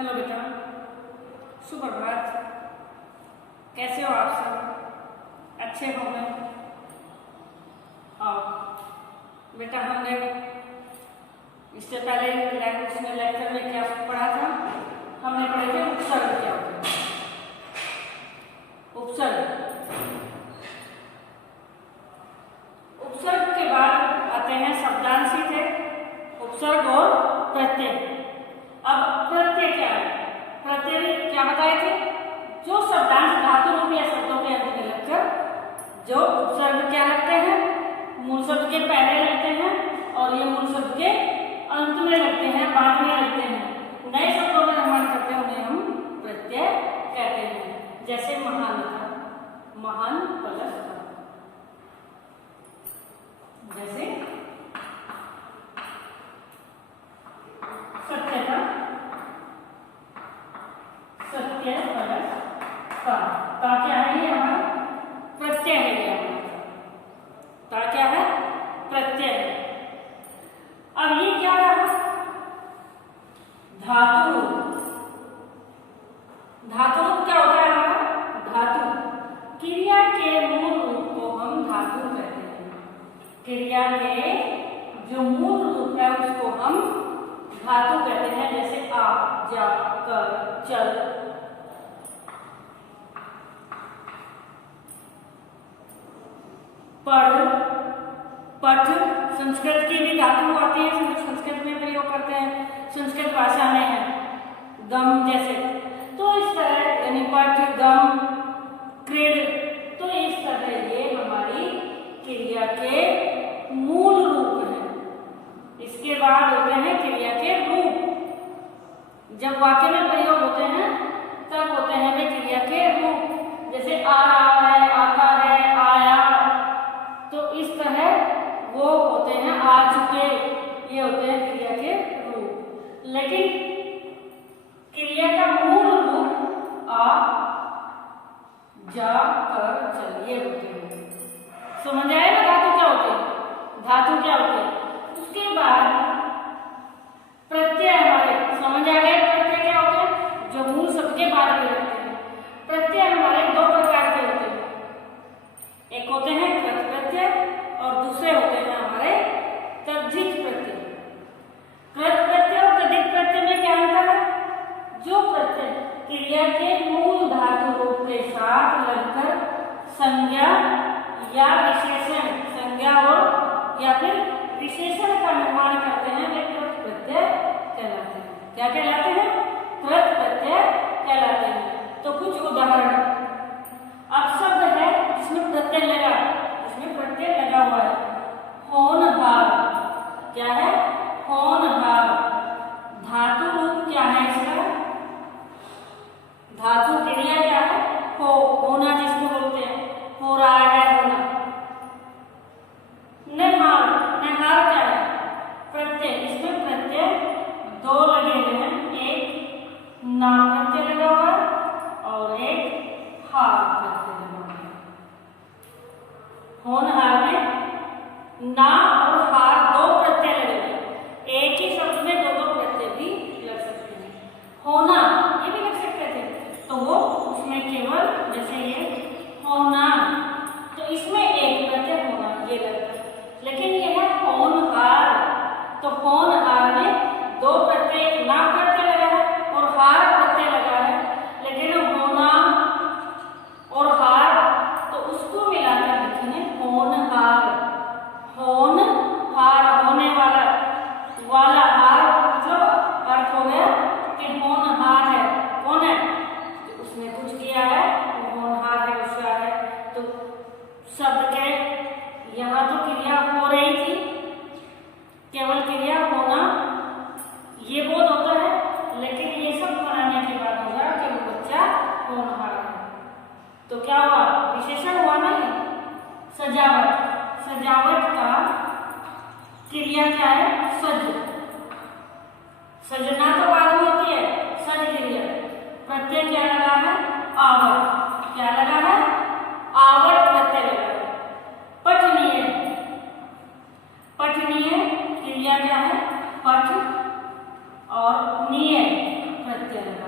Hello बेटा, सुप्रभात। कैसे हो आप सब? अच्छे होंगे। और बेटा, हमने इससे पहले लेक्चर में क्या पढ़ा था? हमने पढ़े थे उपसर्ग क्या होता है। उपसर्ग के बाद आते हैं शब्दांशी थे, उपसर्ग और प्रत्यय। अब प्रत्यय क्या है? प्रत्यय क्या बताए थे? जो शब्दांश धातु रूप या शब्दों के अंत में लगकर जो उपसर्ग क्या लगते हैं, मूल शब्द के पहले लगते हैं और ये मूल शब्द के अंत में लगते हैं, बाद में लगते हैं। नए शब्दों का निर्माण करते हैं, उन्हें हम प्रत्यय कहते हैं। जैसे महानता, महान प्लस था। जैसे सत्यता, सत्य प्लस का क्या है? ये हमारा प्रत्यय है। ये हमारा क्या है? प्रत्यय है। अब ये क्या रहा? धातु। धातु रूप क्या होता है हमारा? धातु। क्रिया के मूल रूप को हम धातु कहते हैं। क्रिया के जो मूल रूप है उसको हम धातु कहते हैं। जैसे आ, जा, कर, चल। पढ़, पठ। संस्कृत की भी धातु आती है, संस्कृत में प्रयोग करते हैं, संस्कृत भाषा में है। गम जैसे, तो इस तरह यानी पठ, गम, क्रीड। तो इस तरह ये हमारी क्रिया के मूल रूप है। इसके बाद होते हैं क्रिया के रूप। जब वाक्य में प्रयोग होते हैं तब होते हैं वे क्रिया के रूप। जैसे आ रहा है, आता है, आया। तो इस तरह वो होते हैं आ चुके, ये होते हैं क्रिया के रूप। लेकिन क्रिया का मूल रूप आ, जा, कर, चल ये होते हैं। समझ आए ना धातु क्या होते हैं? धातु क्या होते हैं? उसके बाद प्रत्यय हमारे समझ आ गए। प्रत्यय क्या होते हैं? जो मूल शब्द के बाद में लगते हैं। प्रत्यय हमारे दो प्रकार के होते हैं। एक होते हैं कृत प्रत्यय और दूसरे होते हैं हमारे तद्धित प्रत्यय। कृत प्रत्यय और तद्धित प्रत्यय में क्या अंतर है? जो प्रत्यय क्रिया के मूल धातु रूप के साथ लगकर संज्ञा या विशेषण, संज्ञा और या फिर विशेषण का निर्माण करते हैं, वे कृत प्रत्यय कहलाते हैं। क्या कहलाते हैं? कृत प्रत्यय कहलाते हैं। तो कुछ उदाहरण। अब शब्द है जिसमें प्रत्यय लगा, जिसमें प्रत्यय लगा हुआ है। होनहार। क्या है? होनहार। धातु रूप क्या है इसका? धातु क्रिया क्या है? हो, होना जिसको बोलते हैं, हो रहा है, होना। निहार, निहार क्या है? प्रत्यय। इसमें प्रत्यय दो लगे हुए हैं, एक ना प्रत्यय लगा हुआ है और एक हार प्रत्यय लगा हुआ है। होनहार में ना और हार दो प्रत्यय लगे हुए हैं। एक ही शब्द में दो दो प्रत्यय भी लग सकते हैं। होना ये भी लग सकते थे, तो वो उसमें केवल जैसे ये होना, तो इसमें एक प्रत्यय होना ये लगता है। लेकिन ये है होनहार, तो होनहार में दो प्रत्यय, एक ना प्रत्यय लगा है और हार प्रत्यय लगा है। लेकिन होना और हार तो उसको मिलाकर लिखेंगे होनहार। होनहार, होने वाला, वाला हार मतलब अर्थ हो गया कि होनहार है। कौन है? तो उसने कुछ किया है, वो होनहार है, उसका है। तो शब्द के यहाँ तो क्रिया हो रही थी, केवल क्रिया होना ये बोध होता है, लेकिन ये सब बनाने के बाद होगा कि वो बच्चा होनहार है। तो क्या हुआ? विशेषण हुआ ना। सजावट, सजावट का क्रिया क्या है? सज। सजना तो बाद में होती है, सज क्रिया। प्रत्यय क्या लगा है? आवट। क्या लगा है? आवट प्रत्यय लगा है। पठनीय, पठनीय क्रिया क्या है? पठ और निय प्रत्यय।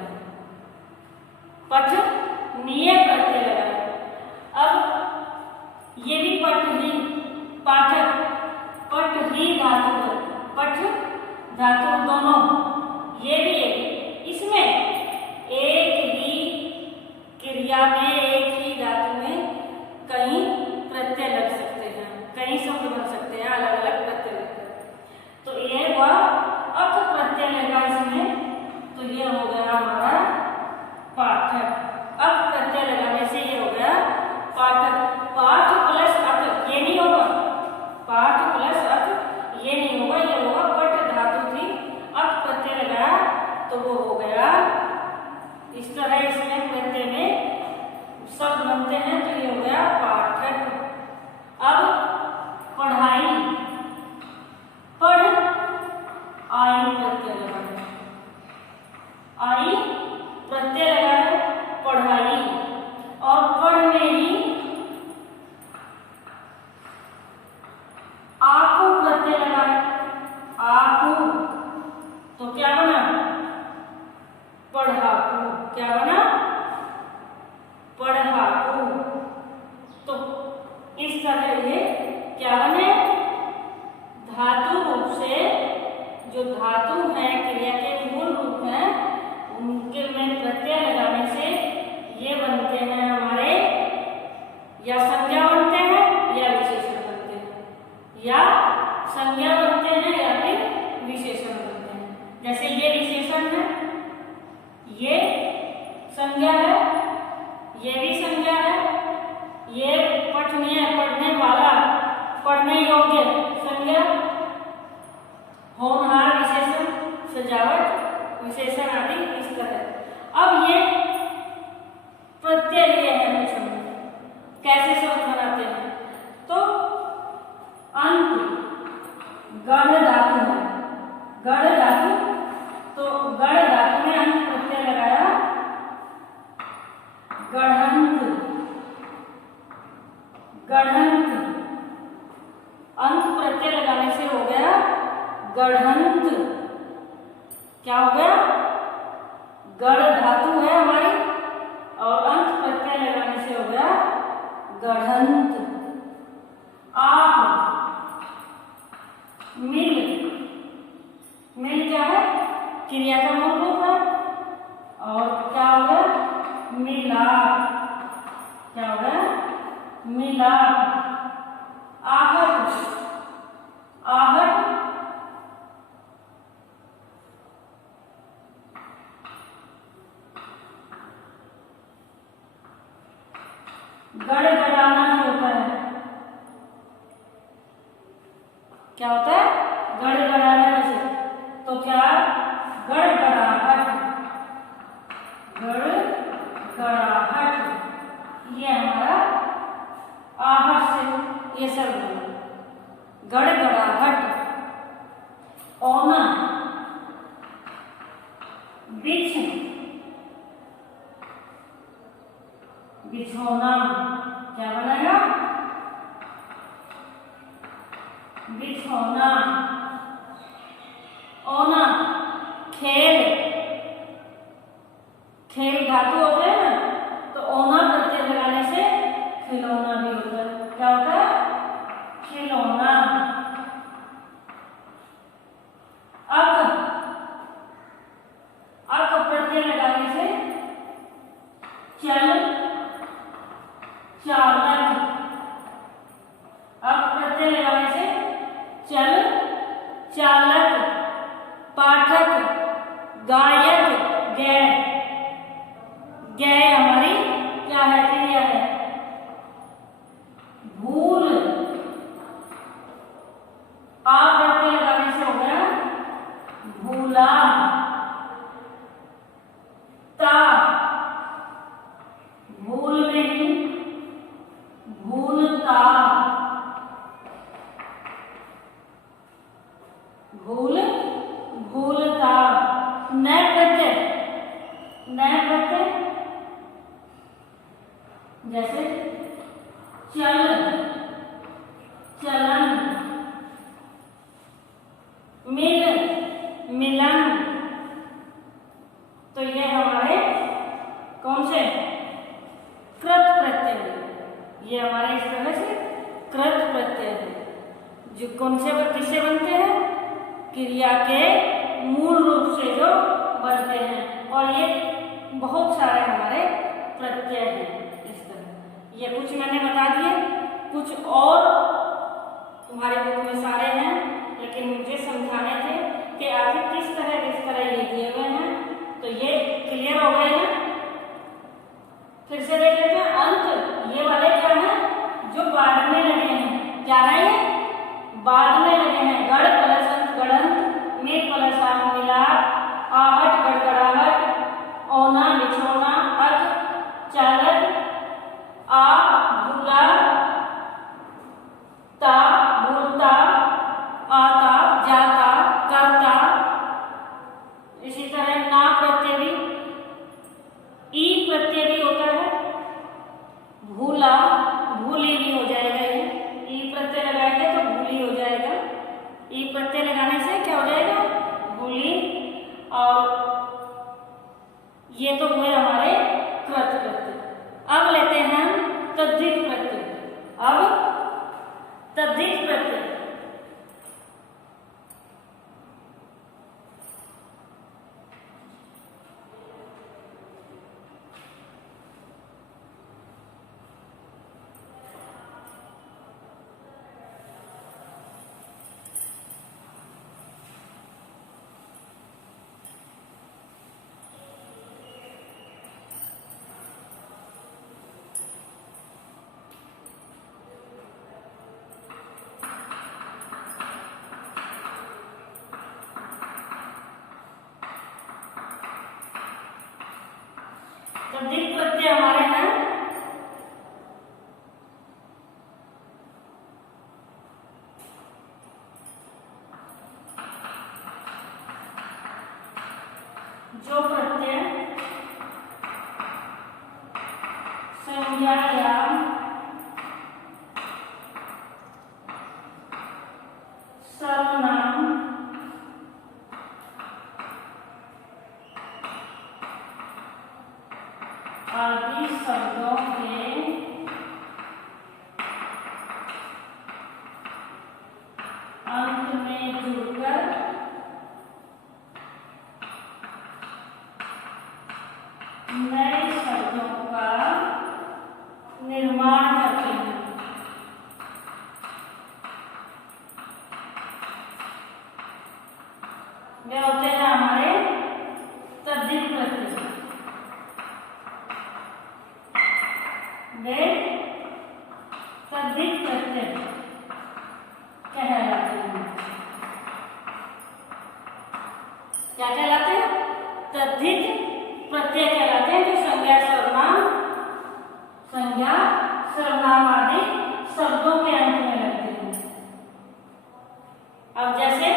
ये पठनीय, पढ़ने वाला, पढ़ने योग्य, संज्ञा, होनहार विशेषण, सजावट विशेषण आदि इस तरह। अब ये प्रत्यय लिए हैं कुछ हम कैसे शब्द बनाते हैं, तो अंत गढ़ धातु है, गढ़ धातु, तो गढ़ धातु में अंत प्रत्यय लगाया गढ़ंत, गढ़ंत, अंत प्रत्यय लगाने से हो गया गढ़ंत। क्या हो गया? गढ़ धातु है हमारी और अंत प्रत्यय लगाने से हो गया गढ़ंत। आप मिल, मिल क्या है? क्रिया का मूल रूप है और क्या हो गया? मिलाप, क्या हो गया? मिलाप। आहट, आहट, गड़गड़ाना ही होता है। क्या होता है? गड़गड़ाना जैसे, तो क्या? गड़गड़ाहट, गड़गड़ाहट, ये हमारा आहट से ये सब गड़गड़ाहट। औना, बिछ, बिछौना, क्या बनेगा? बिछौना। औना, खेल, खेल धातु होते हैं ना, तो औना प्रत्यय लगाने से खिलौना भी होता है। क्या होता है? खिलौना। अक, अक प्रत्यय लगाने से चल, चालक, अक प्रत्यय लगाने से चल, चालक। पाठक, गायक, गै, गै हमारी क्या है? क्रिया है। भूल, आ प्रत्यय लगाने से हो गया भूला। ता, भूल नहीं, भूलता, भूल, भूलता। न प्रत्यय, न प्रत्यय जैसे चल, चलन। मिल, मिलन। तो ये हमारे कौन से? कृत प्रत्यय। ये हमारे इस तरह से कृत प्रत्यय है जो कौन से किससे बनते हैं? क्रिया के मूल रूप से जो बनते हैं। और ये बहुत सारे हमारे प्रत्यय हैं इस तरह। ये कुछ मैंने बता दिए, कुछ और तुम्हारे बुक में सारे हैं, लेकिन मुझे समझाने थे कि आखिर किस तरह ये दिए हुए हैं। तो ये क्लियर हो गए हैं। फिर से देख लेते हैं। अंत, ये वाले क्या हैं? जो बाद में लगे हैं। क्या है ये? बाद में लगे हैं। गढ़ प्लस अंत गढ़ंत, मिल प्लस आम मिलाप, आहट गड़गड़ाहट, औना बिछौना, अक चालक, आ भूला, ता भूलता, आता जाता, करता। इसी तरह ना प्रत्यय भी, ई प्रत्यय भी होता है। भूला, भूली भी हो जाएगा। ये ई प्रत्यय लगाएंगे तो भूली हो जाएगा। ई प्रत्यय लगाने से क्या हो जाएगा? भूली। और ये तो हुए हमारे कृत प्रत्यय। अब लेते हैं तद्धित प्रत्यय। अब तद्धित प्रत्यय, प्रत्यय हमारे हैं जो प्रत्यय संज्ञा या सर्वनाम आदि शब्दों के अंत में जुड़कर नए शब्दों का निर्माण करते हैं। वे होते हैं हमारे तद्धित प्रत्यय। वे तद्धित प्रत्यय कहलाते हैं। क्या कहलाते हैं? तद्धित प्रत्यय कहलाते हैं, जो संज्ञा सर्वनाम आदि शब्दों के अंत में लगते हैं। अब जैसे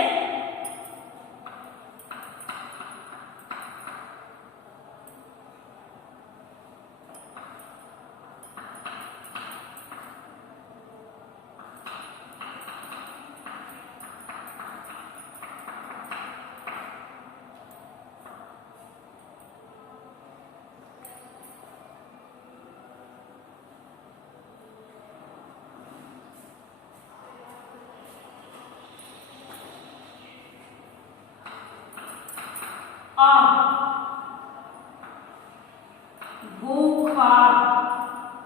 भूखा,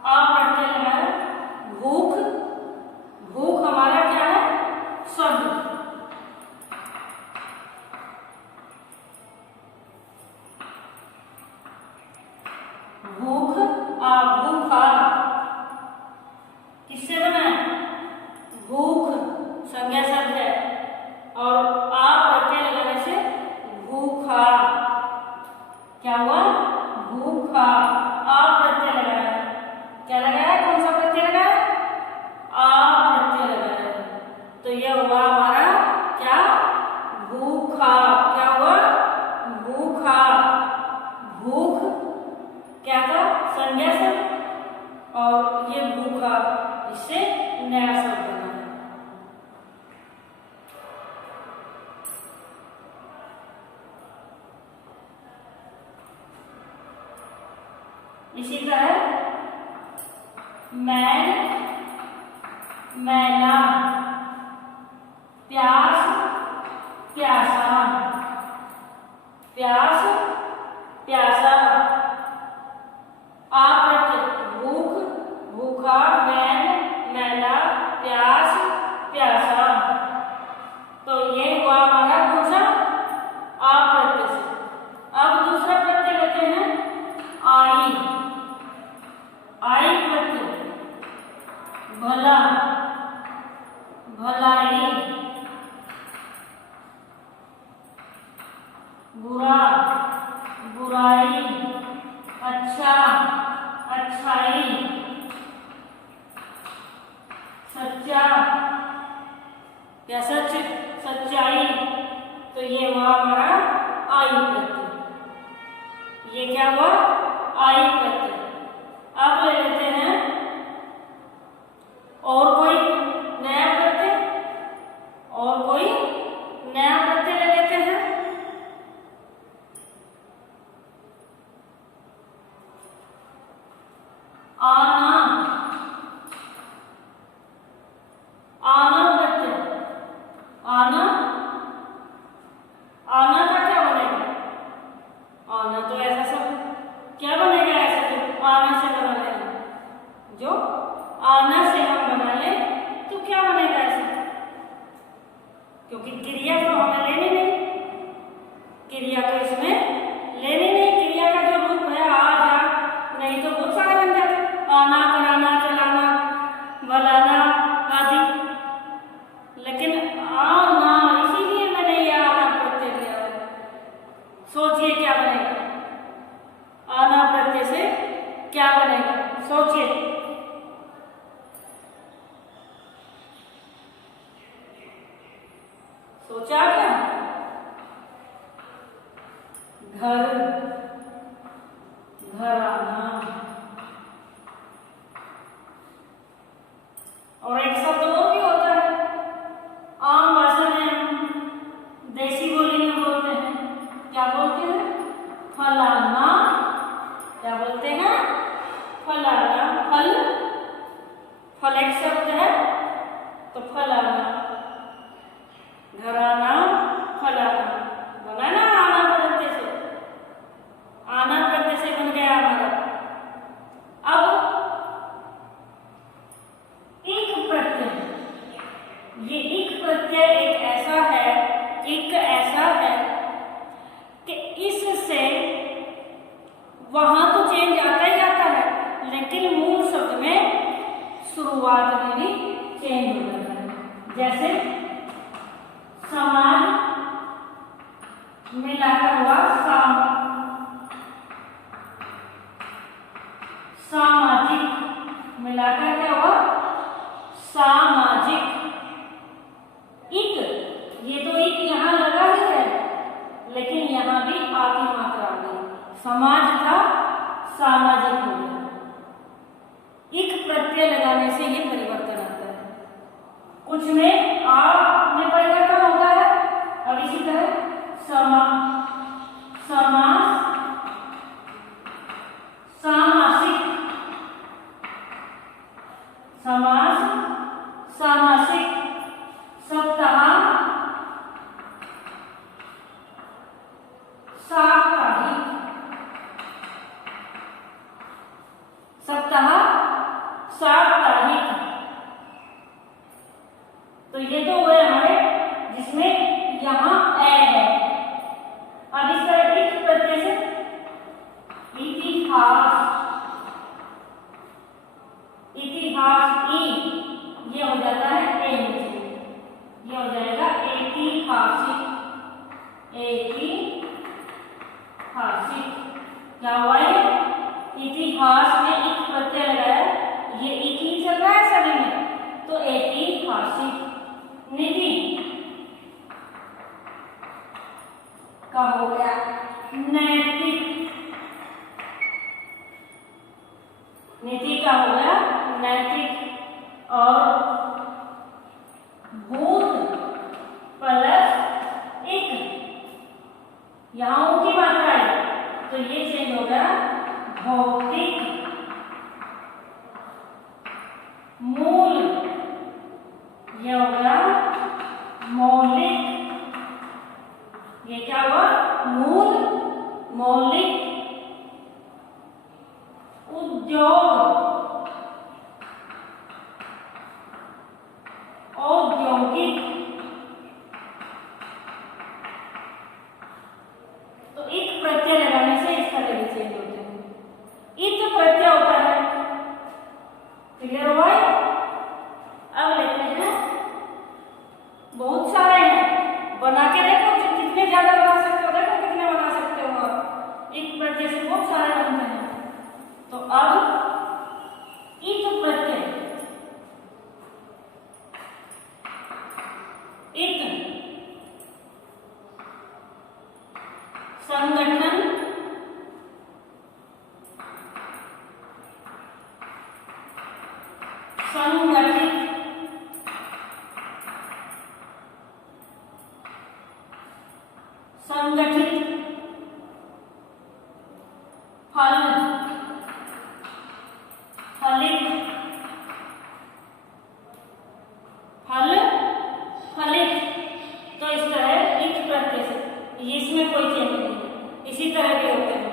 प्रत्यय है भूख। भूख हमारा क्या है? शब्द। भूख भूखा किससे बना है? भूख संज्ञा शब्द है और प्रत्यय लगाने से भूखा। क्या हुआ? भूखा। प्रत्यय लगाया। क्या लगाया? कौन सा प्रत्यय लगाया? प्रत्यय लगाया। तो यह हुआ हमारा क्या? भूखा। क्या हुआ? भूखा। भूख क्या था? संज्ञा शब्द और ये भूखा, इससे नया शब्द बना। इसी तरह मैल, मैला, प्यास, प्यासा, प्यास, प्यासा। प्रत्यय भूख, भूखा, मैल, मैला, प्यास, प्यासा। तो ये हुआ हमारा दूसरा प्रत्यय से। अब दूसरा प्रत्यय लेते हैं आई। आई प्रत्यय भला, भलाई, बुरा, बुराई, अच्छा, अच्छाई, सच्चा, क्या? सच, सच्चाई। तो ये हुआ हमारा आई प्रत्यय। ये क्या हुआ? आई प्रत्यय। अब ले लेते हैं और कोई नया प्रत्यय, और कोई नया प्रत्यय ले लेते हैं। आना, आना प्रत्यय। आना, आना का क्या बनेगा? आना तो ऐसा सब क्या बनेगा? ऐसा जो आना से बना ले, जो आना से हम बना ले तो क्या बनेगा ऐसा? क्योंकि क्रिया तो हमें लेनी नहीं, क्रिया तो इसमें लेनी नहीं। क्रिया का जो रूप है आ, जा, नहीं तो बहुत सारे बन जाते। आना, कराना, चलाना, भलाना आदि। लेकिन आना, इसीलिए मैंने ये आना प्रत्यय लिया। सोचिए क्या बनेगा? आना प्रत्यय से सोचा क्या? घर, घराना। और एक शब्द और भी होता है, आम भाषा में हम देसी बोली में बोलते हैं, क्या बोलते हैं? फलाना। क्या बोलते हैं? फलाना। फल, फल एक शब्द है, तो फलाना, घराना, फलाना। बना ना आना प्रत्यय से, आना प्रत्यय से बन गया हमारा। अब एक प्रत्यय, ये एक प्रत्यय एक ऐसा है कि इससे वहां तो चेंज आता ही आता है, लेकिन मूल शब्द में शुरुआत में भी चेंज हो जाता है। जैसे समाज मिलाकर हुआ सामाजिक, मिलाकर क्या हुआ? सामाजिक। इक, ये तो इक यहां लगा ही है, लेकिन यहां भी आ की मात्रा आ गई। समाज था, सामाजिक हो गया। इक प्रत्यय लगाने से ये परिवर्तन आता है। कुछ में आ में परिवर्तन होता है, और इसी तरह समास, सामासिक, समास, सामासिक, सप्ताह, साप्ताहिक, सप्ताह, साप्ताहिक। तो ये तो हुए हमारे जिसमें यहां ए है। अब इस तरह एक प्रत्यय से इतिहास, इतिहास ई, ये हो जाता है ए में, ये हो जाएगा ऐतिहासिक, ऐतिहासिक। क्या हुआ है? इतिहास में एक प्रत्यय लगाया, ये एक ही चल रहा है सभी में, तो ऐतिहासिक। नीति का हो गया नैतिक, नीति का हो गया नैतिक। और भूत प्लस एक, यहां की मात्रा है, तो ये चेंज हो गया भौतिक। मूल, ये हो गया मौलिक। ये क्या हुआ? मूल, मौलिक। उद्योग, औद्योगिक। तो एक प्रत्यय लगाने से इसका जगह चेंज होता है। इत प्रत्यय होता है, क्लियर हुआ है? अब लेते हैं, बहुत सारे हैं, बना के देखो कितने ज्यादा बना सकते हो, देखो कितने बना सकते हो आप। एक प्रत्यय से बहुत सारे बनते हैं। तो अब इत प्रत्यय, इत संगठन, संगठित, संगठित। फल, फलित, फल, फलित। तो इस तरह इस प्रत्यय से, इसमें कोई चेंज नहीं है, इसी तरह के होते हैं।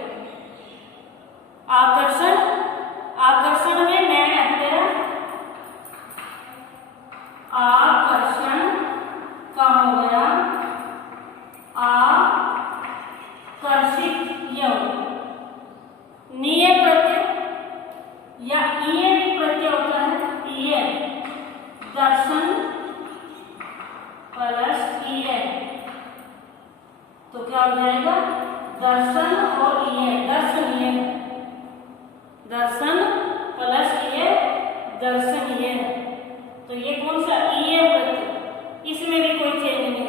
आकर्षण, आकर्षण में नया है, आकर्षण का हो गया आकर्षित। यह निय प्रत्यय या ईय भी प्रत्यय होता है, ईय, दर्शन प्लस ईय, तो क्या हो जाएगा? दर्शन और ईय, दर्शनीय, दर्शन प्लस ईय, दर्शनीय। तो ये कौन सा? ईय प्रत्यय, इसमें भी कोई चेंज नहीं है,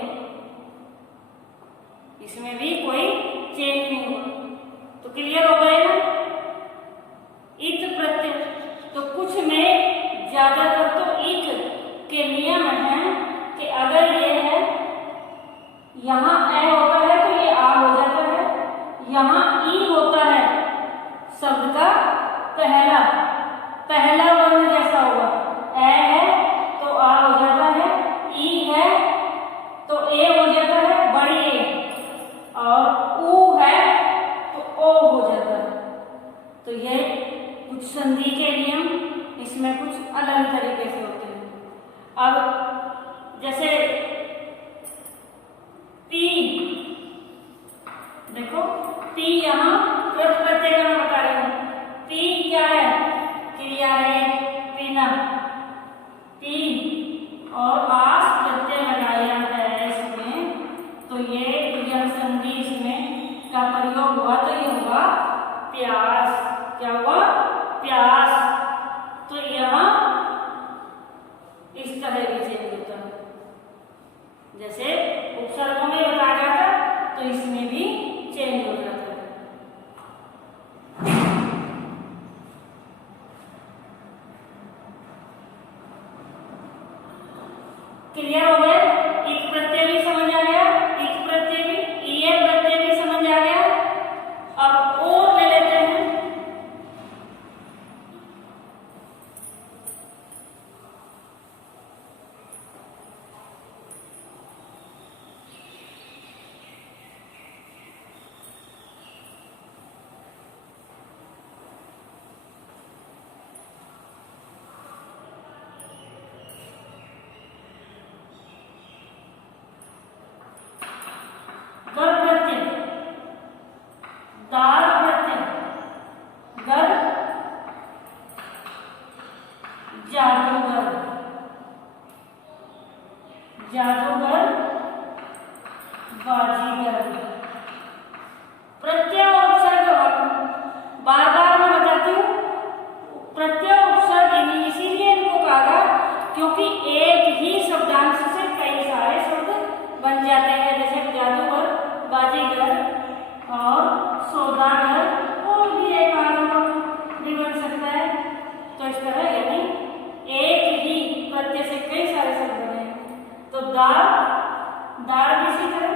अलग तरीके से होते हैं। अब जैसे पी, देखो पी यहाँ कृत प्रत्यय का मैं बता रही हूँ। पी क्या है? क्रिया है पीना। पी और आस प्रत्यय लगाया है इसमें, तो ये क्रिया संधि इसमें का प्रयोग हुआ, तो ये हुआ प्यास। क्या हुआ? प्यास। तो यहाँ इस तरह की चेंज होता है, जैसे उपसर्गों में बताया गया था, तो इसमें भी चेंज हो जाता है। क्लियर हो गया? एक प्रत्यय भी समझ आ गया, एक प्रत्यय भी, ये प्रत्यय भी समझ आ गया। अब और ले लेते हैं। गर प्रत्यय, दाल प्रत्यय, गर जादूगर, जादूगर बाजीगर। प्रत्यय और उपसर्ग बार बार मैं बताती हूँ, प्रत्यय उपसर्ग इसीलिए इनको कहा क्योंकि एक ही शब्दांश से कई सारे शब्द बन जाते हैं, जैसे जादूगर, बाजीगर और सौदागर, और भी एक आदमी भी बन सकता है। तो इस तरह यानी एक ही प्रत्यय से कई सारे शब्द बने हैं। तो दाल, दाल भी इसी तरह,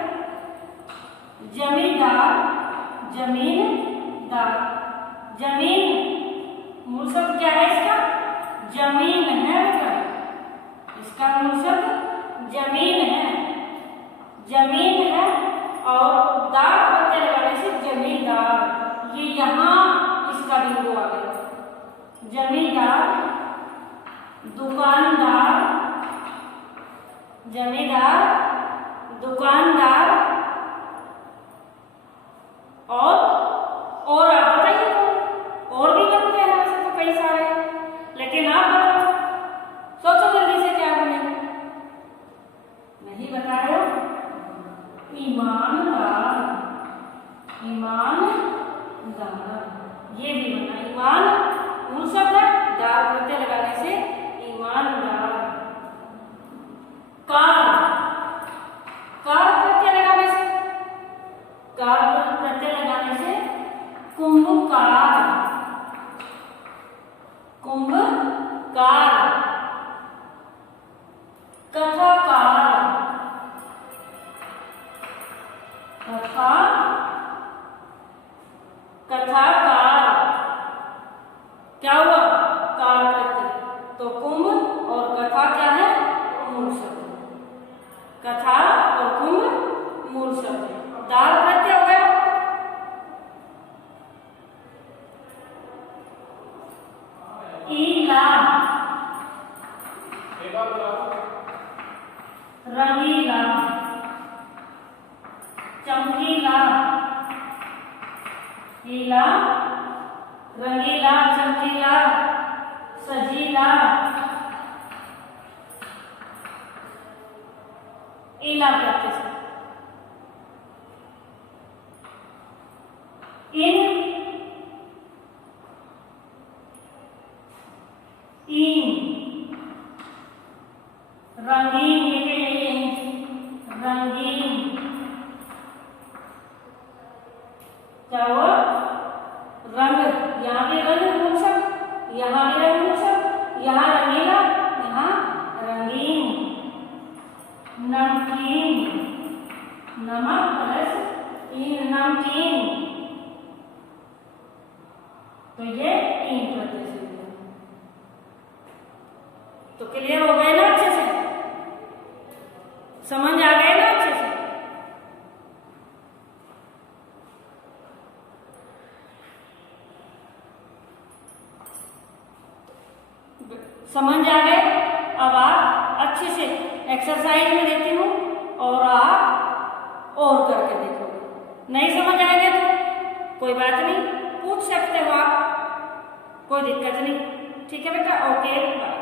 जमींदार, जमीनदार। जमीन मूल शब्द क्या है इसका? जमीन है बेटा, इसका मूल शब्द जमीन है, जमीन है। और दार प्रत्यय लगाने से जमींदार, ये यहाँ इसका बिंदु आ गया। जमींदार, दुकानदार, जमींदार, दुकानदार, और आप बताइए और भी बनते हैं वैसे तो कई सारे, लेकिन आप बताओ, सोचो जल्दी से क्या बनेगा। नहीं बता रहे हो? ईमानदार, ईमानदार, ये भी बना। ईमान मूल शब्द है, दार प्रत्यय लगाने से ईमानदार। कार, कार प्रत्यय लगाने से, कार प्रत्यय लगाने से कुंभकार, कुंभकार। कथाकार, कथाकार। क्या हुआ? कार प्रत्यय, तो कुंभ और कथा क्या है? मूल शब्द। कथा और कुंभ मूल शब्द। दार प्रत्यय हो गया। ईला, रंगीला, चमकीला। ईला, रंगीला, चमकीला, सजीला। ईला प्रत्यय से इन, रंगीन, रंगीन। क्या हुआ? रंग, यहाँ भी रंग मूल शब्द, यहाँ भी रंग मूल शब्द, यहाँ रंगीला, यहाँ रंगीन। नमकीन, नमक प्लस इन, नमकीन। तो ये इन प्रत्यय से। तो क्लियर हो गए ना? अच्छे से समझ आ गए ना? अच्छे से समझ आ गए? अब आप अच्छे से एक्सरसाइज में देती हूँ और आप और करके देखोगे। नहीं समझ आएगा तो कोई बात नहीं, पूछ सकते हो आप, कोई दिक्कत नहीं। ठीक है बेटा, ओके बाय।